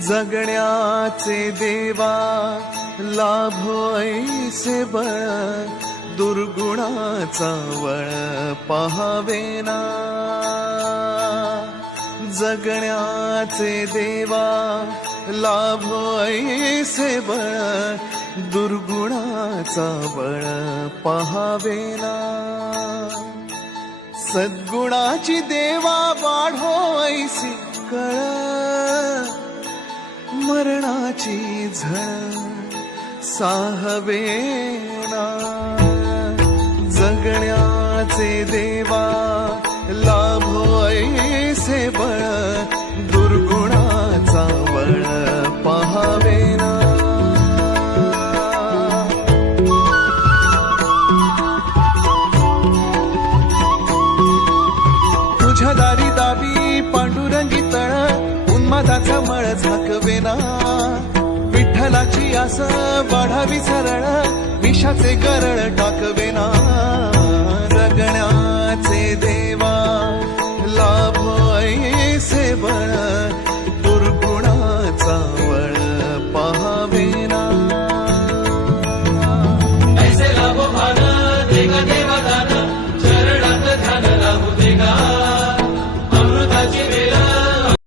जगण्याचे देवा लाभो ऐसे बळ, दुर्गुणाचा वळ पहावेना. जगण्याचे देवा लाभो ऐसे बळ, दुर्गुणाचा बळ पहावेना. सद्गुणाची देवा वाढो ऐसी कळ, मरणाची झळ साहवेना. जगण्याचे देवा लाभो ऐसे बळ, दुर्गुणाचा बळ पहावेना. तुझ्या दारी दाबी पांडुरंगी तळ, उन्मादाचा मळ झाकवेना. विठ्ठलाची आस वाढावी सरळ, विषाचे गरळ टाकवेना.